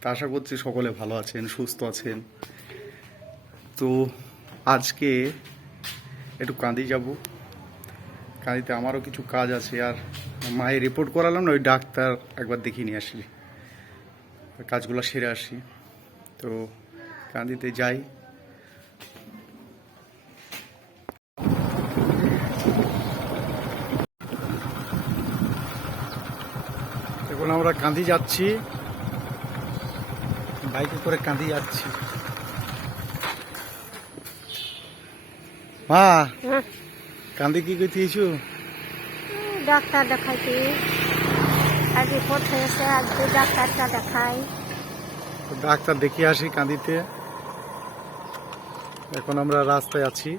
তা আশা করছি সকলে ভালো আছেন, সুস্থ আছেন। তো আজকে একটু কাঁদি যাব। কাঁদিতে আমারও কিছু কাজ আছে, আর মায়ের রিপোর্ট করালাম না, ওই ডাক্তার একবার দেখিয়ে নিয়ে আসি। কাজগুলো সেরে আসি। তো কাঁদিতে যাই। এখন আমরা কাঁদি যাচ্ছি। বাইকে করে কাঁদি যাচ্ছি। মা কাঁদি কান্দি কি এসো ডাক্তার দেখাইতে আজ রিপোর্ট হয়েছে আজকে ডাক্তারটা দেখাই। ডাক্তার দেখিয়ে আসি কাঁদিতে। এখন আমরা রাস্তায় আছি।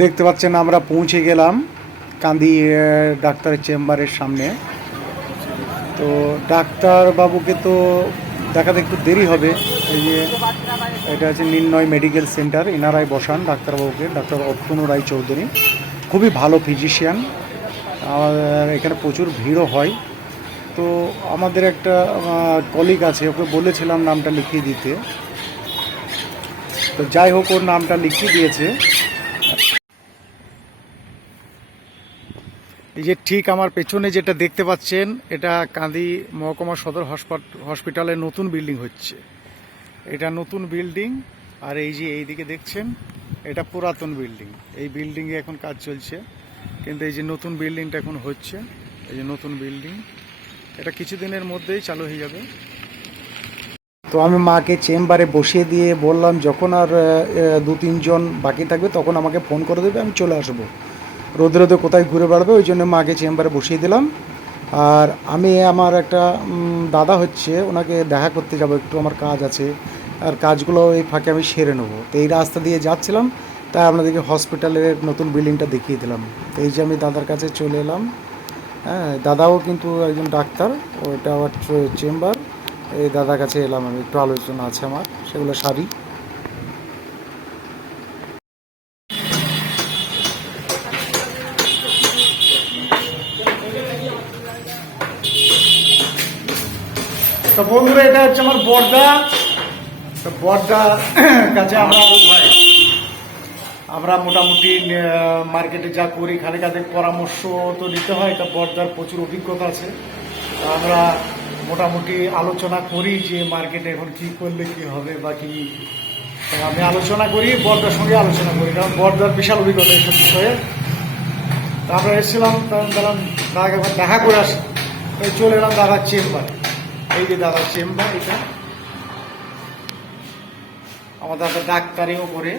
দেখতে পাচ্ছেন আমরা পৌঁছে গেলাম কান্দি ডাক্তারের চেম্বারের সামনে। তো ডাক্তার বাবুকে তো দেখাতে একটু দেরি হবে। এই যে, এটা হচ্ছে নির্ণয় মেডিকেল সেন্টার, এনারাই বসান ডাক্তারবাবুকে, ডাক্তার অর্পণ রায় চৌধুরী। খুবই ভালো ফিজিশিয়ান। আর এখানে প্রচুর ভিড়ও হয়। তো আমাদের একটা কলিগ আছে, ওকে বলেছিলাম নামটা লিখিয়ে দিতে। তো যাই হোক, ওর নামটা লিখিয়ে দিয়েছে। এই যে ঠিক আমার পেছনে যেটা দেখতে পাচ্ছেন, এটা কান্দি মহকুমা সদর হসপাট- হসপিটালের নতুন বিল্ডিং হচ্ছে। এটা নতুন বিল্ডিং, আর এই যে এইদিকে দেখছেন, এটা পুরাতন বিল্ডিং। এই বিল্ডিংয়ে এখন কাজ চলছে, কিন্তু এই যে নতুন বিল্ডিংটা এখন হচ্ছে, এই যে নতুন বিল্ডিং, এটা কিছুদিনের মধ্যেই চালু হয়ে যাবে। তো আমি মাকে চেম্বারে বসিয়ে দিয়ে বললাম, যখন আর দু তিনজন বাকি থাকবে, তখন আমাকে ফোন করে দেবে, আমি চলে আসব। রোদে রোদে কোথায় ঘুরে বেড়াবে, ওই জন্য মাকে চেম্বারে বসিয়ে দিলাম। আর আমি, আমার একটা দাদা হচ্ছে, ওনাকে দেখা করতে যাব, একটু আমার কাজ আছে। আর কাজগুলো এই ফাঁকে আমি সেরে নেব। তো এই রাস্তা দিয়ে যাচ্ছিলাম, তাই আপনাদেরকে হসপিটালের নতুন বিল্ডিংটা দেখিয়ে দিলাম। তো এই যে আমি দাদার কাছে চলে এলাম। হ্যাঁ দাদাও কিন্তু একজন ডাক্তার ওটা আমার চেম্বার। এই দাদার কাছে এলাম আমি, একটু আলোচনা আছে আমার, সেগুলো সারি। তো বন্ধুরা, এটা হচ্ছে আমার বর্দা। তো বর্দার কাছে আমরা আমরা মোটামুটি মার্কেটে যা করি, খালি কাদের পরামর্শ তো নিতে হয়, তা বর্দার প্রচুর অভিজ্ঞতা আছে। আমরা মোটামুটি আলোচনা করি যে মার্কেটে এখন কি করলে কি হবে বা কি। আমি আলোচনা করি, বর্দার সঙ্গে আলোচনা করি, কারণ বর্দার বিশাল অভিজ্ঞতা এইসব বিষয়ে। আমরা এসেছিলাম তখন একবার দেখা করে আসি। চলে এলাম দাদার চেম্বার। এই যে দাদার চেম্বার এটা। আমার দাদা ডাক্তারিও করে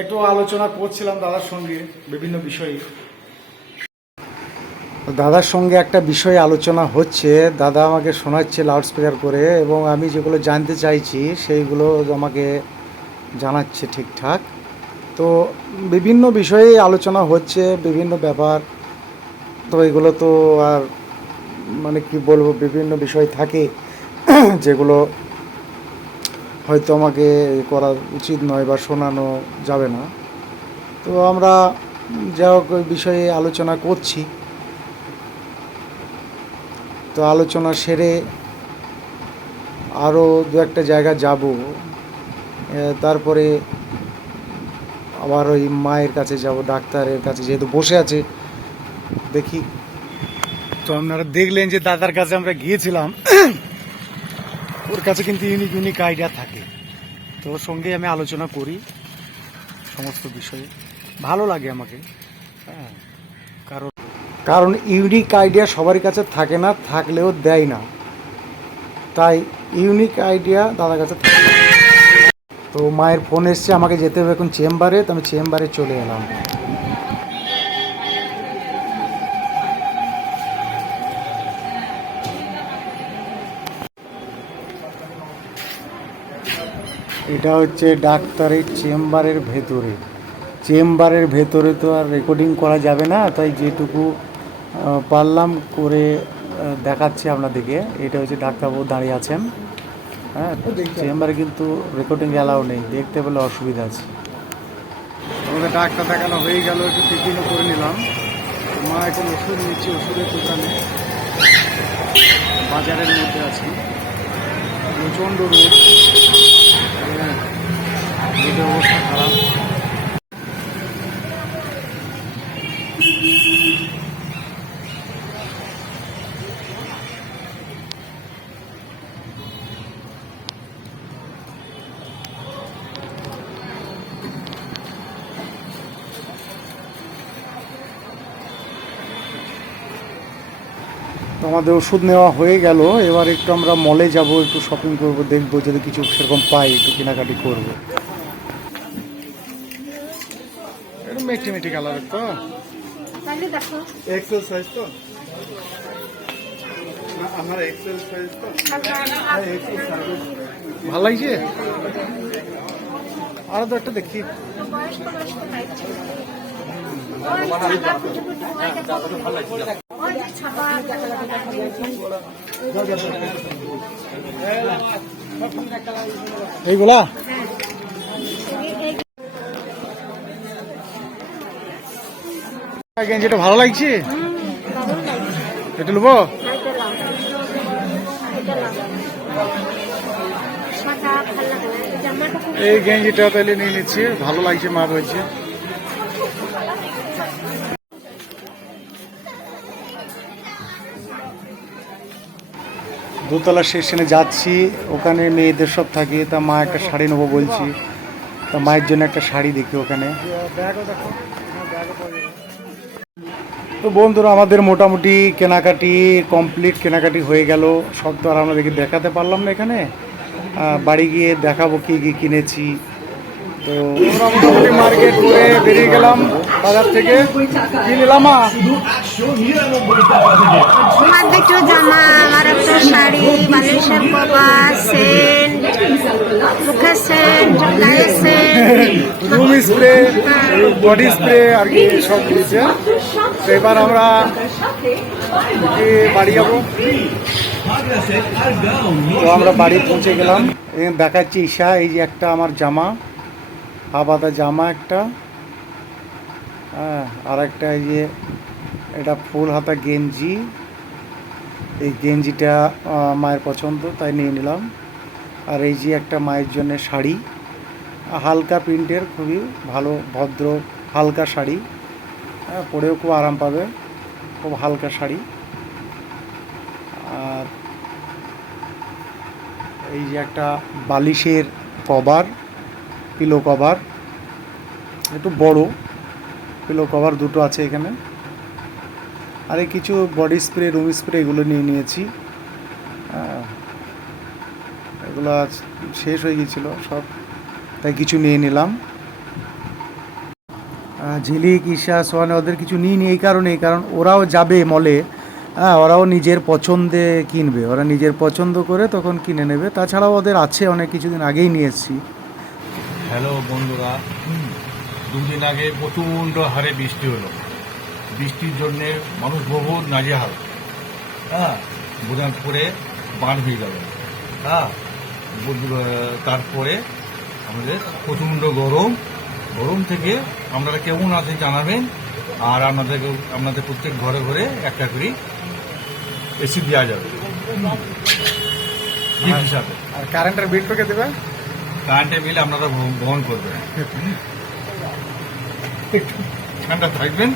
একটু আলোচনা করছিলাম দাদার সঙ্গে বিভিন্ন বিষয়ে। দাদার সঙ্গে একটা বিষয়ে আলোচনা হচ্ছে। দাদা আমাকে শোনাচ্ছে লাউডস্পিকার করে এবং আমি যেগুলো জানতে চাইছি, সেইগুলো আমাকে জানাচ্ছে ঠিকঠাক। তো বিভিন্ন বিষয়ে আলোচনা হচ্ছে, বিভিন্ন ব্যাপার। তো এগুলো তো আর মানে কি বলব, বিভিন্ন বিষয় থাকে যেগুলো হয়তো আমাকে করা উচিত নয় বা শোনানো যাবে না। তো আমরা যা হোক বিষয়ে আলোচনা করছি। তো আলোচনা সেরে আরও দু একটা জায়গা যাব। তারপরে আবার ওই মায়ের কাছে যাব, ডাক্তারের কাছে, যেহেতু বসে আছে, দেখি। তো আপনারা দেখলেন যে দাদার কাছে আমরা গিয়েছিলাম। ওর কাছে কিন্তু ইউনিক ইউনিক আইডিয়া থাকে। তো ওর সঙ্গে আমি আলোচনা করি সমস্ত বিষয়ে। ভালো লাগে আমাকে। হ্যাঁ কারণ কারণ ইউনিক আইডিয়া সবার কাছে থাকে না, থাকলেও দেয় না। তাই ইউনিক আইডিয়া দাদার কাছে থাকে তো মায়ের ফোন এসছে, আমাকে যেতে হবে এখন চেম্বারে। তো আমি চেম্বারে চলে এলাম। এটা হচ্ছে ডাক্তারের চেম্বারের ভেতরে। চেম্বারের ভেতরে তো আর রেকর্ডিং করা যাবে না তাই যেটুকু পারলাম করে দেখাচ্ছি আপনাদেরকে। এটা হচ্ছে ডাক্তারবাবু দাঁড়িয়ে আছেন। হ্যাঁ চেম্বারে কিন্তু রেকর্ডিং অ্যালাউ নেই দেখতে পেলে অসুবিধা আছে। আমাদের ডাক্তার দেখানো হয়ে গেল একটু টিফিনও করে নিলাম। মা এখন ওষুধ নিচ্ছে ওষুধের দোকানে। বাজারের মধ্যে আছি। প্রচণ্ড রোদ। হ্যাঁ, রোদের অবস্থা খারাপ তো আমাদের ওষুধ নেওয়া হয়ে গেল এবার একটু আমরা মলে যাব একটু শপিং করব দেখব যদি কিছু সেরকম পাই একটু কেনাকাটি করব। একটু মেটি মেটি কালারের তো। তাহলে দেখো। এক্সেল সাইজ তো? আমার এক্সেল সাইজ তো? ভালো লাগছে? আরও তো একটা দেখি। ওই এইগুলা? গেঞ্জিটা ভালো লাগছে? এটা নেব এই গেঞ্জিটা তাহলে নিয়ে নিচ্ছি, ভালো লাগছে মা বলছে দোতলা স্টেশনে যাচ্ছি, ওখানে মেয়েদের সব থাকে, তা মা একটা শাড়ি নেব বলছি। তা মায়ের জন্য একটা শাড়ি দেখি ওখানে। তো বন্ধুরা, আমাদের মোটামুটি কেনাকাটি কমপ্লিট, কেনাকাটি হয়ে গেল। সব তো আর আমরা দেখি দেখাতে পারলাম না এখানে। বাড়ি গিয়ে দেখাবো কী কী কিনেছি। তো আমরা মোটামুটি মার্কেট করে বেরিয়ে গেলাম বাজার থেকে। কি নিলাম আমার দুটো জামা আমার একটা শাড়ি বালিশের কভার সেন্ট মুখের সেন্ট গায়ে scent. Room spray body spray আর কি সব দিয়েছে। তো এবার আমরা বাড়ি যাব। তো আমরা বাড়ি পৌঁছে গেলাম। এখানে দেখাচ্ছি ঈশা এই যে একটা আমার জামা। হাবাদা জামা একটা হ্যাঁ আর একটা এই যে এটা ফুল হাতা গেঞ্জি। এই গেঞ্জিটা মায়ের পছন্দ, তাই নিয়ে নিলাম। আর এই যে একটা মায়ের জন্য শাড়ি, হালকা প্রিন্টের, খুবই ভালো, ভদ্র, হালকা শাড়ি। হ্যাঁ পরেও খুব আরাম পাবে, খুব হালকা শাড়ি। আর এই যে একটা বালিশের কভার পিলো কভার একটু বড় পিলো কভার দুটো আছে এখানে। আর কিছু বডি স্প্রে রুম স্প্রে এগুলো নিয়ে নিয়েছি। এগুলো আজ শেষ হয়ে গিয়েছিল, সব তাই কিছু নিয়ে নিলাম। ঝিলিক, ঈশা, সোহানে, ওদের কিছু নিয়ে নিই, এই কারণে কারণ ওরাও যাবে মলে হ্যাঁ ওরাও নিজের পছন্দে কিনবে, ওরা নিজের পছন্দ করে তখন কিনে নেবে। তাছাড়াও ওদের আছে অনেক কিছুদিন আগেই নিয়ে এসেছি। হ্যালো বন্ধুরা। দুদিন আগে প্রচণ্ড হারে বৃষ্টি হলো। বৃষ্টির জন্যে মানুষ বহু নাজেহাল। হ্যাঁ বুনাদপুরে বান হয়ে গেল। হ্যাঁ তারপরে আমাদের প্রচণ্ড গরম। গরম থেকে আপনারা কেমন আছে জানাবেন। আর আপনাদেরকে আপনাদের প্রত্যেক ঘরে ঘরে একটা করে এসি দেওয়া যাবে। হিসাবে। আর কারেন্টের বিল টোকে দেবে? কারেন্টের বিল আপনারা বহ- বহন করবেন। ঠান্ডা থাকবেন,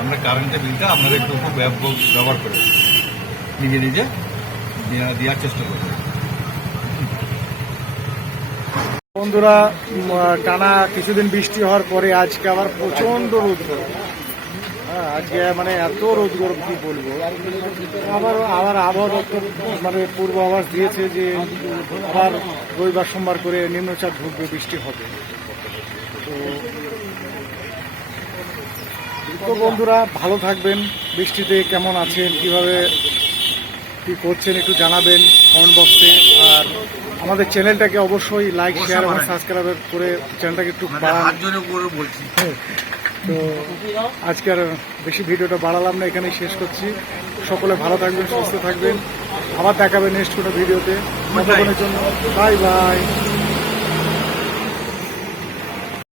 আমরা কারেন্টের বিলটা আপনারা একটু ব্যবহার করবেন নিজে নিজে দেওয়া- দেওয়ার চেষ্টা করবেন বন্ধুরা টানা কিছুদিন বৃষ্টি হওয়ার পরে আজকে আবার প্রচণ্ড রোদ আজকে মানে এত রোদ গরম কি বলব? আবার আবার আবহাওয়া দপ্তর মানে পূর্বাভাস দিয়েছে যে আবার রবিবার সোমবার করে নিম্নচাপ ঢুকবে বৃষ্টি হবে। তো বন্ধুরা ভালো থাকবেন। বৃষ্টিতে কেমন আছেন কীভাবে কি করছেন একটু জানাবেন কমেন্ট বক্সে। আর আমাদের চ্যানেলটাকে অবশ্যই লাইক শেয়ার এবং সাবস্ক্রাইব করে চ্যানেলটাকে একটু বাড়ান। জোরে করে বলছি। তো আজকে আর বেশি ভিডিওটা বাড়ালাম না এখানেই শেষ করছি। সকলে ভালো থাকবেন সুস্থ থাকবেন। আবার দেখাবেন নেক্সট কোনো ভিডিওতে। জন্য বাই বাই